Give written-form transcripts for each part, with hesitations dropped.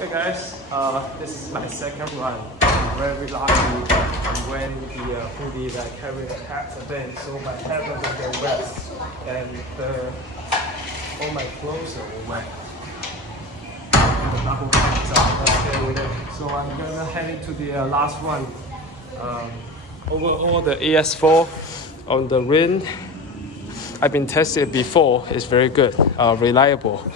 Hey guys, this is my second run. I'm very lucky I'm wearing the hoodie that I carry the hat today, so my hat doesn't get wet and all my clothes are wet. The double pants are okay with it. So I'm gonna head into the last one. Overall, the ES4 on the rim, I've been tested before. It's very good, reliable.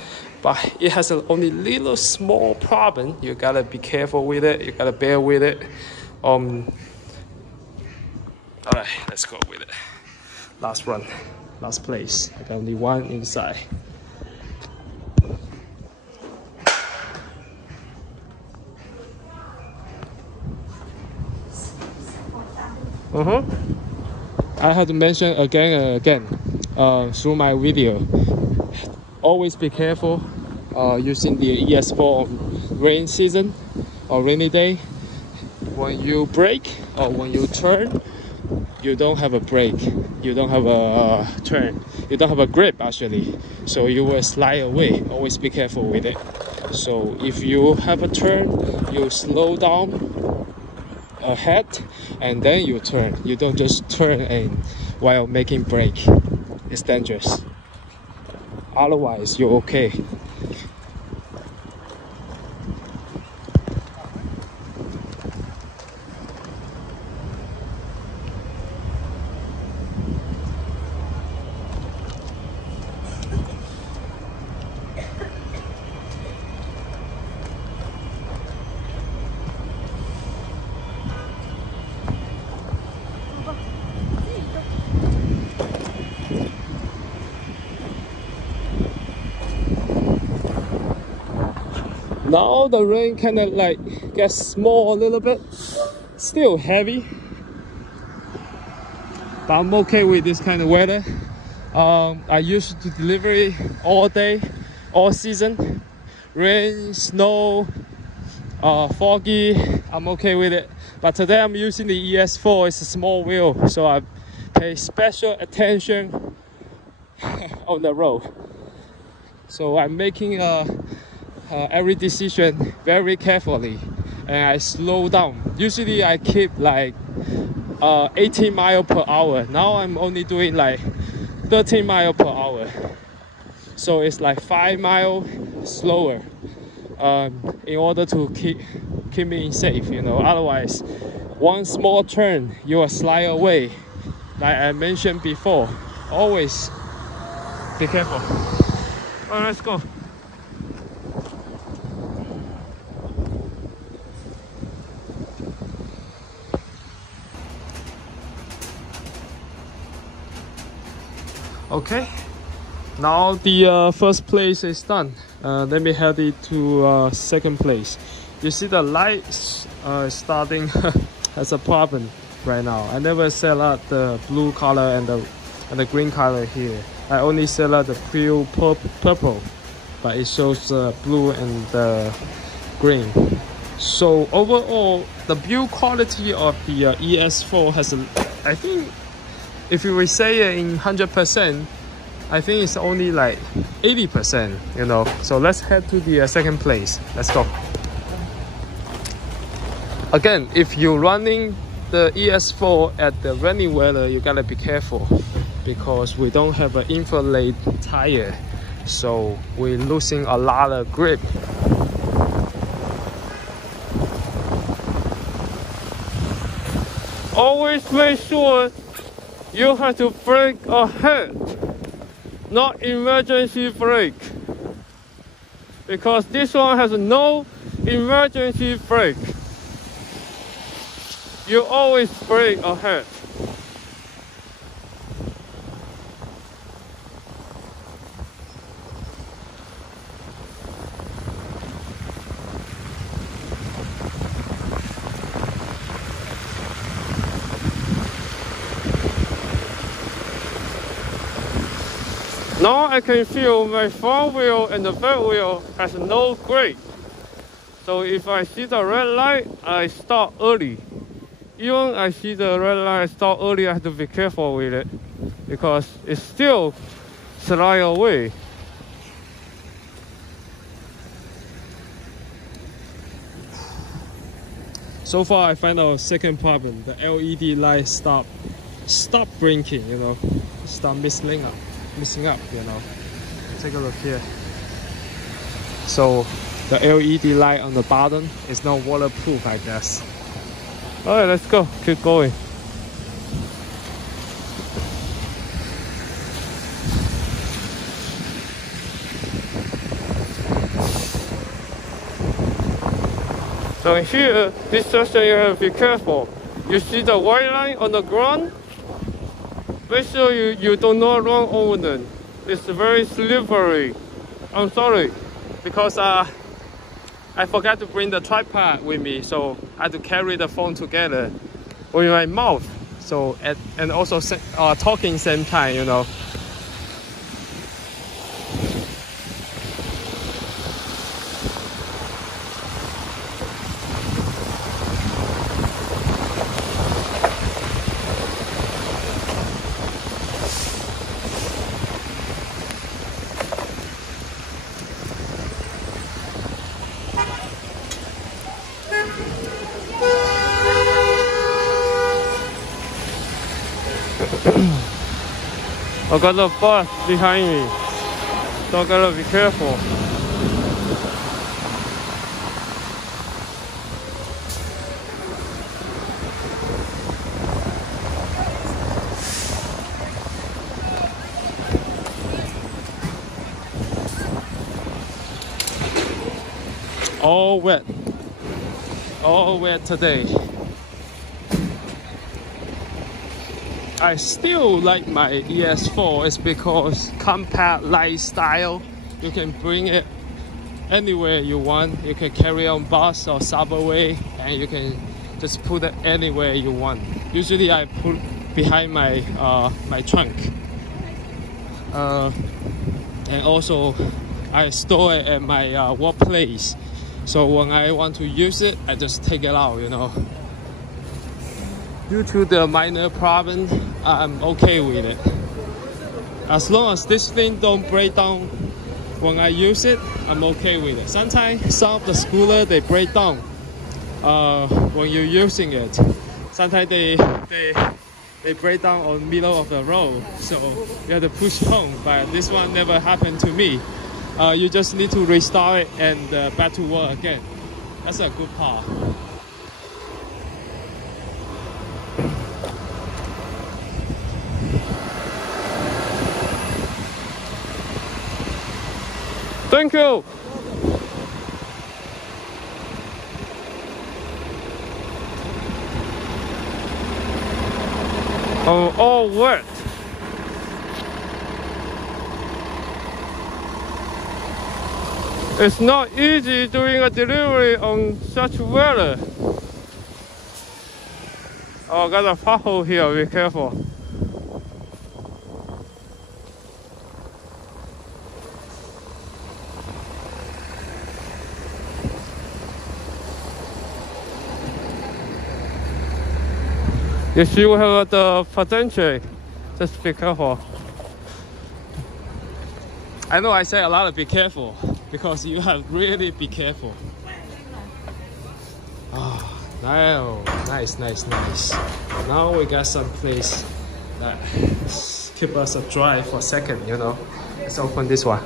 But it has only little small problem. You gotta be careful with it. You gotta bear with it. All right, let's go with it. Last run, last place. I got only one inside. I had to mention again and again through my video. Always be careful using the ES4 on rain season or rainy day. When you brake or when you turn, you don't have a brake, you don't have a turn, you don't have a grip actually, so you will slide away. Always be careful with it. So if you have a turn, you slow down ahead and then you turn. You don't just turn and while making brake. It's dangerous. Otherwise, you're okay. Now the rain kind of like gets small a little bit, still heavy, but I'm okay with this kind of weather. I used to deliver it all day, all season, rain, snow, foggy. I'm okay with it. But today I'm using the ES4. It's a small wheel, so I pay special attention on the road. So I'm making every decision very carefully, and I slow down. Usually I keep like 18 miles per hour. Now I'm only doing like 13 miles per hour. So it's like 5 miles slower in order to keep me safe, you know. Otherwise, one small turn, you will slide away. Like I mentioned before, always be careful. All right, let's go. Okay, now the first place is done. Let me head it to second place. You see the lights starting as a problem right now. I never sell out the blue color and the green color here. I only sell out the pure purple, but it shows blue and green. So overall, the build quality of the ES4 has, I think, if you will say it in 100%, I think it's only like 80%, you know. So let's head to the second place. Let's go. Again, if you're running the ES4 at the rainy weather, you gotta be careful because we don't have an inflated tire, so we're losing a lot of grip. Always make sure you have to brake ahead, not emergency brake, because this one has no emergency brake. You always brake ahead. Now I can feel my front wheel and the back wheel has no grip. So if I see the red light, I stop early. Even I see the red light, I stop early, I have to be careful with it because it's still slide away. So far, I find our second problem. The LED light stop blinking, you know, stop missing up, you know. Take a look here. So the LED light on the bottom is not waterproof, I guess. All right, let's go. Keep going. So here, this section you have to be careful. You see the white line on the ground? Make sure you do not run over them. It's very slippery. I'm sorry, because I forgot to bring the tripod with me, so I had to carry the phone together with my mouth. So and also talking same time, you know. I got a bus behind me, so I gotta be careful. All wet today. I still like my ES4. It's because compact lifestyle. You can bring it anywhere you want. You can carry on bus or subway, and you can just put it anywhere you want. Usually I put behind my my trunk, and also I store it at my workplace. So when I want to use it, I just take it out, you know. Due to the minor problem, I'm okay with it. As long as this thing don't break down when I use it, I'm okay with it. Sometimes some of the scooter they break down when you're using it. Sometimes they break down on middle of the road, so you have to push home. But this one never happened to me. You just need to restart it and back to work again. That's a good part. Thank you. Oh, all wet. It's not easy doing a delivery on such weather. Oh, got a pothole here, be careful. If you have the potential, just be careful. I know I say a lot of be careful, because you have really be careful. Oh, no. Nice. Now we got some place that keep us dry for a second, you know. Let's open this one.